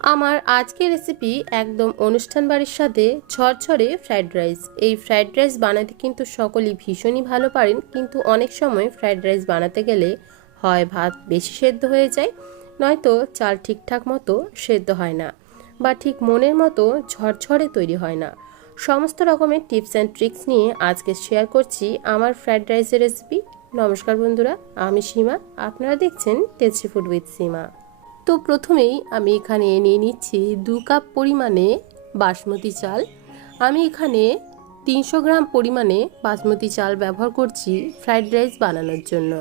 আমার আজকের রেসিপি একদম অনুষ্ঠান বাড়ির সাথে ঝরঝরে ফ্রাইড রাইস। এই ফ্রাইড রাইস বানাতে কিন্তু সকলেই ভীষণই ভালো পারেন, কিন্তু অনেক সময় ফ্রাইড রাইস বানাতে গেলে হয় ভাত বেশি সেদ্ধ হয়ে যায়, নয়তো চাল ঠিকঠাক মতো সেদ্ধ হয় না, বা ঠিক মনের মতো ঝরঝরে তৈরি হয় না। সমস্ত রকমের টিপস অ্যান্ড ট্রিক্স নিয়ে আজকে শেয়ার করছি আমার ফ্রাইড রাইসের রেসিপি। নমস্কার বন্ধুরা, আমি সীমা, আপনারা দেখছেন টেস্টি ফুড উইথ সীমা। তো প্রথমেই আমি এখানে নিয়ে নিচ্ছি 2 কাপ পরিমাণে বাসমতি চাল। আমি এখানে 300 গ্রাম পরিমাণে বাসমতি চাল ব্যবহার করছি ফ্রাইড রাইস বানানোর জন্য।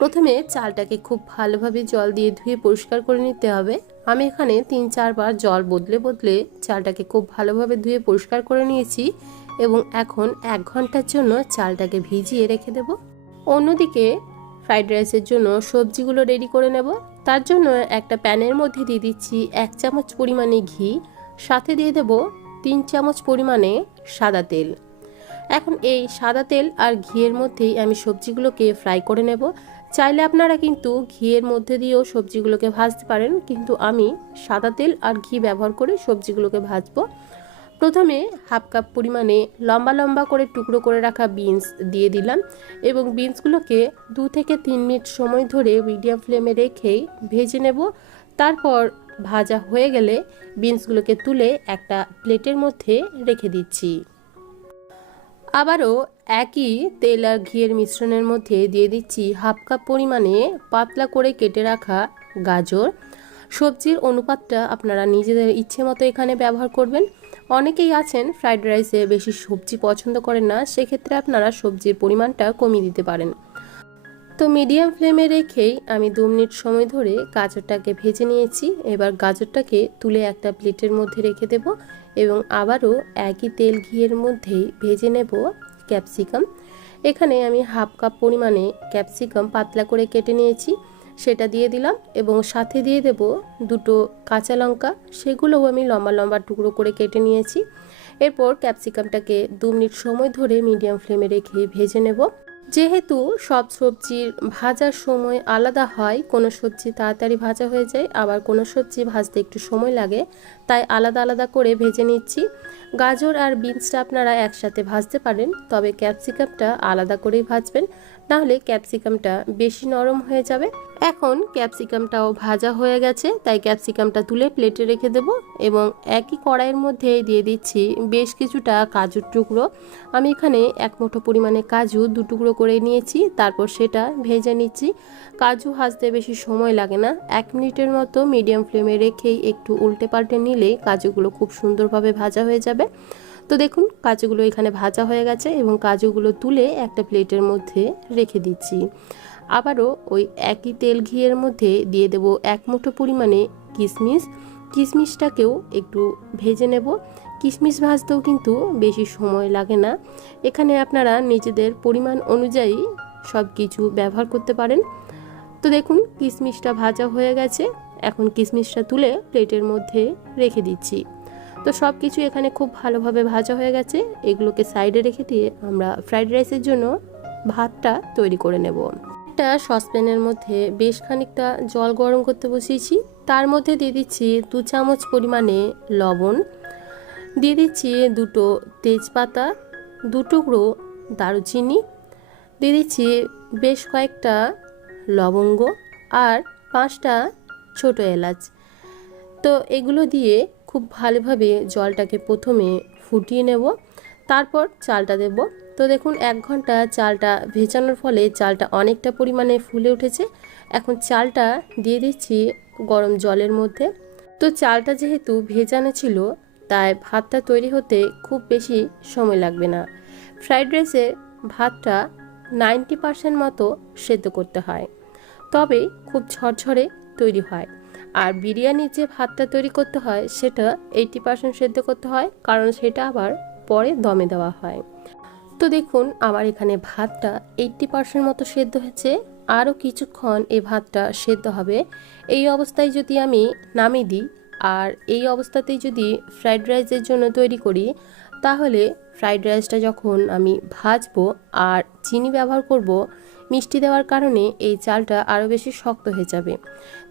প্রথমে চালটাকে খুব ভালোভাবে জল দিয়ে ধুয়ে পরিষ্কার করে নিতে হবে। আমি এখানে 3-4 বার জল বদলে বদলে চালটাকে খুব ভালোভাবে ধুয়ে পরিষ্কার করে নিয়েছি এবং এখন 1 ঘন্টার জন্য চালটাকে ভিজিয়ে রেখে দেব। অন্যদিকে ফ্রাইড রাইসের জন্য সবজিগুলো রেডি করে নেব। তার জন্য একটা প্যানের মধ্যে দিয়ে দিচ্ছি 1 চামচ পরিমাণে ঘি, সাথে দিয়ে দেব 3 চামচ পরিমাণে সাদা তেল। এখন এই সাদা তেল আর ঘিয়ের মধ্যেই আমি সবজিগুলোকে ফ্রাই করে নেব। চাইলে আপনারা কিন্তু ঘিয়ের মধ্যে দিয়েও সবজিগুলোকে ভাজতে পারেন, কিন্তু আমি সাদা তেল আর ঘি ব্যবহার করে সবজিগুলোকে ভাজবো। প্রথমে 1/2 কাপ পরিমাণে লম্বা লম্বা করে টুকরো করে রাখা বিনস দিয়ে দিলাম এবং বিনসগুলোকে 2 থেকে 3 মিনিট সময় ধরে মিডিয়াম ফ্লেমে রেখেই ভেজে নেব। তারপর ভাজা হয়ে গেলে বিনসগুলোকে তুলে একটা প্লেটের মধ্যে রেখে দিচ্ছি। আবারও একই তেল আর ঘিয়ের মিশ্রণের মধ্যে দিয়ে দিচ্ছি 1/2 কাপ পরিমাণে পাতলা করে কেটে রাখা গাজর। সবজির অনুপাতটা আপনারা নিজেদের ইচ্ছে মতো এখানে ব্যবহার করবেন। অনেকেই আছেন ফ্রাইড রাইসে বেশি সবজি পছন্দ করেন না, সেক্ষেত্রে আপনারা সবজির পরিমাণটা কমিয়ে দিতে পারেন। তো মিডিয়াম ফ্লেমে রেখেই আমি 2 মিনিট সময় ধরে গাজরটাকে ভেজে নিয়েছি। এবার গাজরটাকে তুলে একটা প্লেটের মধ্যে রেখে দেব এবং আবারও একই তেল ঘিয়ের মধ্যেই ভেজে নেব ক্যাপসিকাম। এখানে আমি 1/2 কাপ পরিমাণে ক্যাপসিকাম পাতলা করে কেটে নিয়েছি, সেটা দিয়ে দিলাম এবং সাথে দিয়ে দেব 2টো কাঁচা লঙ্কা, সেগুলোও আমি লম্বা লম্বা টুকরো করে কেটে নিয়েছি। এরপর ক্যাপসিকামটাকে 2 মিনিট সময় ধরে মিডিয়াম ফ্লেমে রেখে ভেজে নেব। যেহেতু সব সবজির ভাজার সময় আলাদা হয়, কোনো সবজি তাড়াতাড়ি ভাজা হয়ে যায়, আবার কোনো সবজি ভাজতে একটু সময় লাগে, তাই আলাদা আলাদা করে ভেজে নিচ্ছি। গাজর আর বিনসটা আপনারা একসাথে ভাজতে পারেন, তবে ক্যাপসিকামটা আলাদা করেই ভাজবেন, নাহলে ক্যাপসিকামটা বেশি নরম হয়ে যাবে। এখন ক্যাপসিকামটাও ভাজা হয়ে গেছে, তাই ক্যাপসিকামটা তুলে প্লেটে রেখে দেব এবং একই কড়াইয়ের মধ্যে দিয়ে দিচ্ছি বেশ কিছুটা কাজুর টুকরো। আমি এখানে 1 মুঠো পরিমাণে কাজু 2 টুকরো করে নিয়েছি, তারপর সেটা ভেজে নিচ্ছি। কাজু ভাজতে বেশি সময় লাগে না, 1 মিনিটের মতো মিডিয়াম ফ্লেমে রেখেই একটু উল্টে পাল্টে নিলেই কাজুগুলো খুব সুন্দরভাবে ভাজা হয়ে যাবে। তো দেখুন কাজুগুলো এখানে ভাজা হয়ে গেছে এবং কাজুগুলো তুলে একটা প্লেটের মধ্যে রেখে দিচ্ছি। আবারও ওই একই তেল ঘিয়ের মধ্যে দিয়ে দেব 1 মুঠো পরিমাণে কিশমিশ। কিশমিশটাকেও একটু ভেজে নেব। কিশমিশ ভাজতেও কিন্তু বেশি সময় লাগে না, এখানে আপনারা নিজেদের পরিমাণ অনুযায়ী সব কিছু ব্যবহার করতে পারেন। তো দেখুন কিশমিশটা ভাজা হয়ে গেছে, এখন কিশমিশটা তুলে প্লেটের মধ্যে রেখে দিচ্ছি। তো সব কিছু এখানে খুব ভালোভাবে ভাজা হয়ে গেছে, এগুলোকে সাইডে রেখে দিয়ে আমরা ফ্রাইড রাইসের জন্য ভাতটা তৈরি করে নেব। একটা সসপ্যানের মধ্যে বেশ খানিকটা জল গরম করতে বসিয়েছি, তার মধ্যে দিয়ে দিচ্ছি 2 চামচ পরিমাণে লবণ, দিয়ে দিচ্ছি 2টো তেজপাতা, 2 টুকরো দারুচিনি, দিয়ে দিচ্ছি বেশ কয়েকটা লবঙ্গ আর 5টা ছোট এলাচ। তো এগুলো দিয়ে খুব ভালোভাবে জলটাকে প্রথমে ফুটিয়ে নেব, তারপর চালটা দেব। তো দেখুন 1 ঘন্টা চালটা ভেজানোর ফলে চালটা অনেকটা পরিমাণে ফুলে উঠেছে। এখন চালটা দিয়ে দিচ্ছি গরম জলের মধ্যে। তো চালটা যেহেতু ভেজানো ছিল, তাই ভাতটা তৈরি হতে খুব বেশি সময় লাগবে না। ফ্রাইড রাইসে ভাতটা 90% মতো সেদ্ধ করতে হয়, তবে খুব ঝরঝরে তৈরি হয়। আর বিরিয়ানির যে ভাতটা তৈরি করতে হয় সেটা 80% সেদ্ধ করতে হয়, কারণ সেটা আবার পরে দমে দেওয়া হয়। তো দেখুন আমার এখানে ভাতটা 80% মতো সেদ্ধ হয়েছে, আরও কিছুক্ষণ এই ভাতটা সেদ্ধ হবে। এই অবস্থায় যদি আমি নামিয়ে দিই আর এই অবস্থাতেই যদি ফ্রাইড রাইসের জন্য তৈরি করি, তাহলে ফ্রাইড রাইসটা যখন আমি ভাজবো আর চিনি ব্যবহার করব, মিষ্টি দেওয়ার কারণে এই চালটা আরও বেশি শক্ত হয়ে যাবে।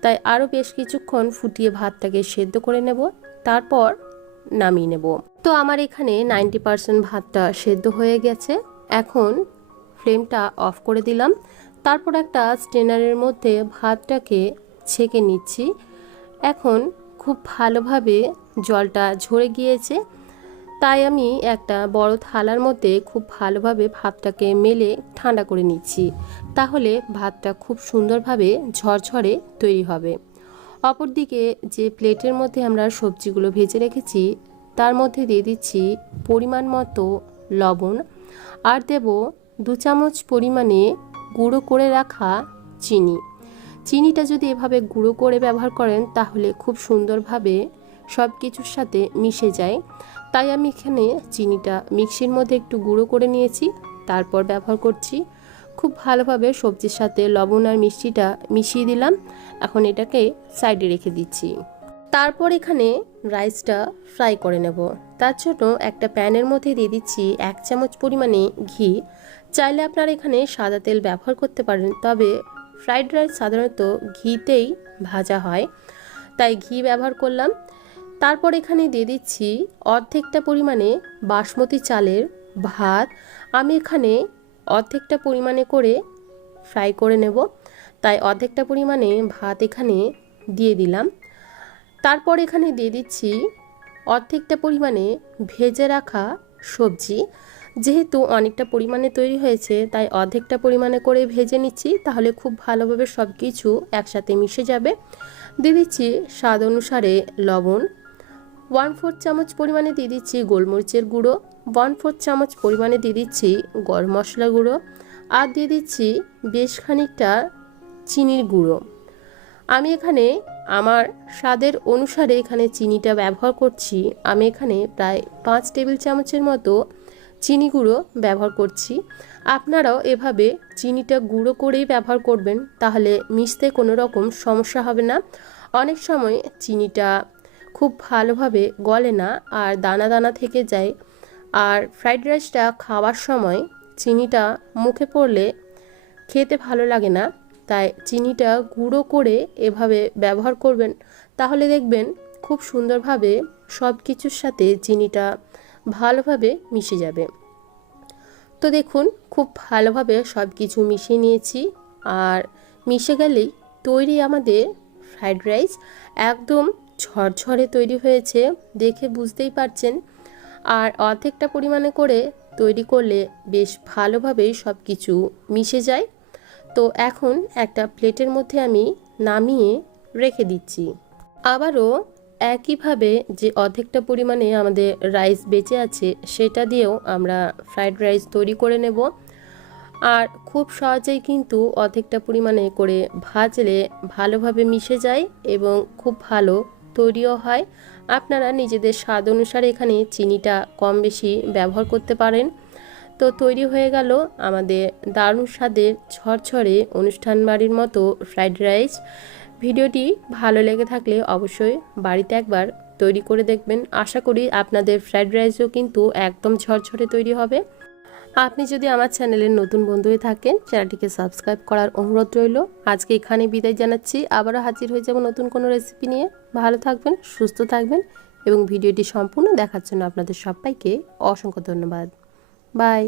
তাই আরও বেশ কিছুক্ষণ ফুটিয়ে ভাতটাকে সেদ্ধ করে নেব, তারপর নামিয়ে নেব। তো আমার এখানে 90% ভাতটা সেদ্ধ হয়ে গেছে। এখন ফ্লেমটা অফ করে দিলাম। তারপর একটা স্ট্রেনারের মধ্যে ভাতটাকে ছেঁকে নিচ্ছি। এখন খুব ভালোভাবে জলটা ঝরে গিয়েছে, তাই আমি একটা বড় থালার মধ্যে খুব ভালোভাবে ভাতটাকে মেলে ঠান্ডা করে নিচ্ছি। তাহলে ভাতটা খুব সুন্দরভাবে ঝরঝরে তৈরি হবে। অপরদিকে যে প্লেটের মধ্যে আমরা সবজিগুলো ভেজে রেখেছি তার মধ্যে দিয়ে দিচ্ছি পরিমাণ মতো লবণ, আর দেব 2 চামচ পরিমাণে গুঁড়ো করে রাখা চিনি। চিনিটা যদি এভাবে গুঁড়ো করে ব্যবহার করেন তাহলে খুব সুন্দরভাবে সব কিছুর সাথে মিশে যায়। তাই আমি এখানে চিনিটা মিক্সির মধ্যে একটু গুঁড়ো করে নিয়েছি, তারপর ব্যবহার করছি। খুব ভালোভাবে সবজির সাথে লবণ আর মিষ্টিটা মিশিয়ে দিলাম। এখন এটাকে সাইডে রেখে দিচ্ছি। তারপর এখানে রাইসটা ফ্রাই করে নেব। তার জন্য একটা প্যানের মধ্যে দিয়ে দিচ্ছি 1 চামচ পরিমাণে ঘি। চাইলে আপনারা এখানে সাদা তেল ব্যবহার করতে পারেন, তবে ফ্রাইড রাইস সাধারণত ঘিতেই ভাজা হয়, তাই ঘি ব্যবহার করলাম। তারপর এখানে দিয়ে দিচ্ছি অর্ধেকটা পরিমাণে বাসমতি চালের ভাত। আমি এখানে অর্ধেকটা পরিমাণে করে ফ্রাই করে নেব, তাই অর্ধেকটা পরিমাণে ভাত এখানে দিয়ে দিলাম। তারপর এখানে দিয়ে দিচ্ছি অর্ধেকটা পরিমাণে ভেজে রাখা সবজি। যেহেতু অনেকটা পরিমাণে তৈরি হয়েছে তাই অর্ধেকটা পরিমাণে করে ভেজে নিচ্ছি, তাহলে খুব ভালোভাবে সব কিছু একসাথে মিশে যাবে। দিয়ে দিচ্ছি স্বাদ অনুসারে লবণ, 1/4 চামচ পরিমাণে দিয়ে দিচ্ছি গোলমরিচের গুঁড়ো, 1/4 চামচ পরিমাণে দিয়ে দিচ্ছি গরম মশলা গুঁড়ো, আর দিয়ে দিচ্ছি বেশ খানিকটা চিনির গুঁড়ো। আমি এখানে আমার স্বাদের অনুসারে এখানে চিনিটা ব্যবহার করছি। আমি এখানে প্রায় 5 টেবিল চামচের মতো চিনি গুঁড়ো ব্যবহার করছি। আপনারাও এভাবে চিনিটা গুঁড়ো করেই ব্যবহার করবেন, তাহলে মিশতে কোনো রকম সমস্যা হবে না। অনেক সময় চিনিটা খুব ভালোভাবে গলে না আর দানা দানা থেকে যায়, আর ফ্রাইড রাইসটা খাওয়ার সময় চিনিটা মুখে পড়লে খেতে ভালো লাগে না। তাই চিনিটা গুঁড়ো করে এভাবে ব্যবহার করবেন, তাহলে দেখবেন খুব সুন্দরভাবে সব কিছুর সাথে চিনিটা ভালোভাবে মিশে যাবে। তো দেখুন খুব ভালোভাবে সব কিছু মিশিয়ে নিয়েছি, আর মিশে গেলেই তৈরি আমাদের ফ্রাইড রাইস। একদম ঝরঝরে তৈরি হয়েছে, দেখে বুঝতেই পারছেন। আর অর্ধেকটা পরিমাণে করে তৈরি করলে বেশ ভালোভাবেই সব কিছু মিশে যায়। তো এখন একটা প্লেটের মধ্যে আমি নামিয়ে রেখে দিচ্ছি। আবারও একইভাবে যে অর্ধেকটা পরিমাণে আমাদের রাইস বেঁচে আছে সেটা দিয়েও আমরা ফ্রাইড রাইস তৈরি করে নেব। আর খুব সহজেই কিন্তু অর্ধেকটা পরিমাণে করে ভাজলে ভালোভাবে মিশে যায় এবং খুব ভালো তৈরিও হয়। আপনারা নিজেদের স্বাদ অনুসারে এখানে চিনিটা কম বেশি ব্যবহার করতে পারেন। তো তৈরি হয়ে গেল আমাদের দারুণ স্বাদের ঝরঝরে অনুষ্ঠান বাড়ির মতো ফ্রাইড রাইস। ভিডিওটি ভালো লেগে থাকলে অবশ্যই বাড়িতে একবার তৈরি করে দেখবেন। আশা করি আপনাদের ফ্রাইড রাইসও কিন্তু একদম ঝরঝরে তৈরি হবে। আপনি যদি আমার চ্যানেলের নতুন বন্ধু হয়ে থাকেন, চ্যানেলটিকে সাবস্ক্রাইব করার অনুরোধ রইল। আজকে এখানে বিদায় জানাচ্ছি, আবারও হাজির হয়ে যাব নতুন কোনো রেসিপি নিয়ে। ভালো থাকবেন, সুস্থ থাকবেন এবং ভিডিওটি সম্পূর্ণ দেখার জন্য আপনাদের সবাইকে অসংখ্য ধন্যবাদ। বাই।